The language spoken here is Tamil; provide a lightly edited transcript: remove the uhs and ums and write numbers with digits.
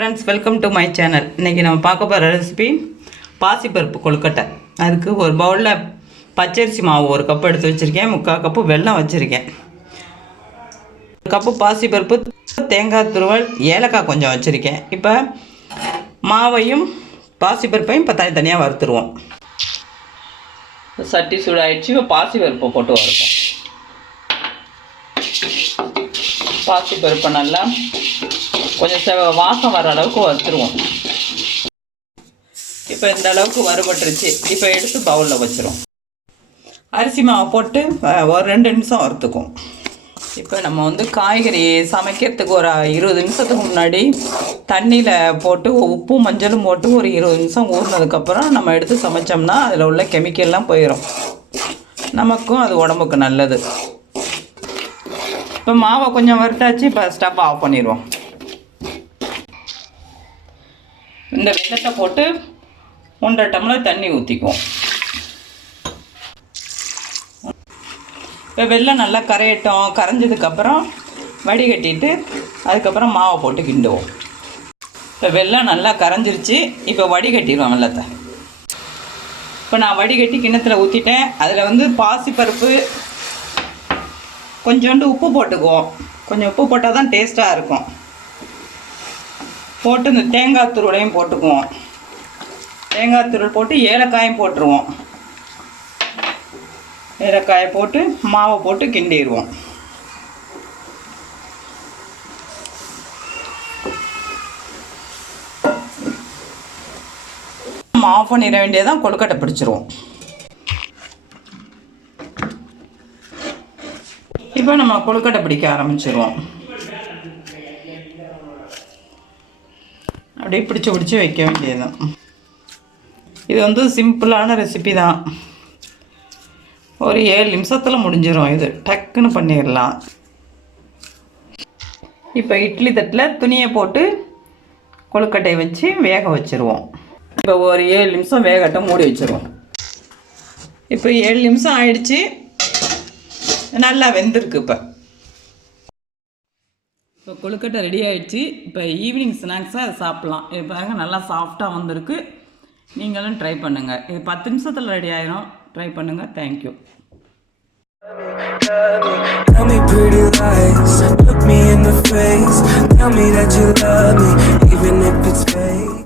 friends, welcome to my channel. இன்னைக்கு நம்ம பார்க்க போற ரெசிபி பாசி பருப்பு கொழுக்கட்டை. அதுக்கு ஒரு பவுல்ல பச்சரிசி மாவு ஒரு கப் எடுத்து வச்சிருக்கேன். 3/4 கப் வெல்லம் வச்சிருக்கேன். 1 கப் பாசி பருப்பு, தேங்காய் துருவல், ஏலக்காய் கொஞ்சம் வச்சிருக்கேன். இப்போ மாவையும் பாசி பருப்பையும் தனியா வறுத்துருவோம். சட்டி சூடாயிடுச்சு. இப்போ பாசி பருப்பை போட்டு வறுப்போம். பாசி பருப்பை நல்லா கொஞ்சம் வாசம் வர அளவுக்கு வறுத்துருவோம். இப்போ இந்த அளவுக்கு வறுபட்டுருச்சு. இப்போ எடுத்து பவுலில் வச்சிரும். அரிசி மாவை போட்டு ஒரு 2 நிமிஷம் வறுத்துக்கும். இப்போ நம்ம காய்கறி சமைக்கிறதுக்கு ஒரு 20 நிமிஷத்துக்கு முன்னாடி தண்ணியில் போட்டு உப்பும் மஞ்சளும் போட்டு ஒரு 20 நிமிஷம் ஊறினதுக்கப்புறம் நம்ம எடுத்து சமைச்சோம்னா அதில் உள்ள கெமிக்கல்லாம் போயிடும். நமக்கும் அது உடம்புக்கு நல்லது. இப்போ மாவை கொஞ்சம் வறுத்தாச்சு. இப்போ ஸ்டவ் ஆஃப் பண்ணிடுவோம். இந்த வெல்லத்தை போட்டு 1.5 டம்ளர் தண்ணி ஊற்றிக்குவோம். இப்போ வெல்லம் நல்லா கரையட்டும். கரைஞ்சதுக்கப்புறம் வடிகட்டிட்டு அதுக்கப்புறம் மாவை போட்டு கிண்டுவோம். இப்போ வெல்லம் நல்லா கரைஞ்சிருச்சு. இப்போ வடிகட்டிடுவோம் வெல்லத்தை. இப்போ நான் வடிகட்டி கிண்ணத்தில் ஊற்றிட்டேன். அதில் பாசிப்பருப்பு கொஞ்சோண்டு உப்பு போட்டுக்குவோம். கொஞ்சம் உப்பு போட்டால் தான் டேஸ்ட்டாக இருக்கும். போட்டு இந்த தேங்காய் துருவலையும் போட்டுக்குவோம். தேங்காய் துருவல் போட்டு ஏலக்காயும் போட்டுருவோம். ஏலக்காயை போட்டு மாவை போட்டு கிண்டிடுவோம். ஆஃப் பண்ணிட வேண்டியதான். கொழுக்கட்டை பிடிச்சிருவோம். இப்போ நம்ம கொழுக்கட்டை பிடிக்க ஆரம்பிச்சிருவோம். அப்படியே பிடிச்சி வைக்க வேண்டியதுதான். இது சிம்பிளான ரெசிபி தான். ஒரு 7 நிமிஷத்தில் முடிஞ்சிடும். இது டக்குன்னு பண்ணிடலாம். இப்போ இட்லி தட்டில் துணியை போட்டு கொழுக்கட்டையை வச்சு வேக வச்சுருவோம். இப்போ ஒரு 7 நிமிஷம் வேகட்டும், மூடி வச்சுருவோம். இப்போ 7 நிமிஷம் ஆயிடுச்சு. நல்லா வெந்திருக்கு. இப்போ கொழுக்கட்டை ரெடி ஆகிடுச்சு. இப்போ ஈவினிங் ஸ்நாக்ஸாக அதை சாப்பிட்லாம். இது பாருங்கள், நல்லா சாஃப்டாக வந்திருக்கு. நீங்களும் ட்ரை பண்ணுங்கள். இது 10 நிமிஷத்தில் ரெடி ஆயிடும். ட்ரை பண்ணுங்கள். Thank you. Tell me pretty lies, look me in the face, tell me that you love me, even if it's fake.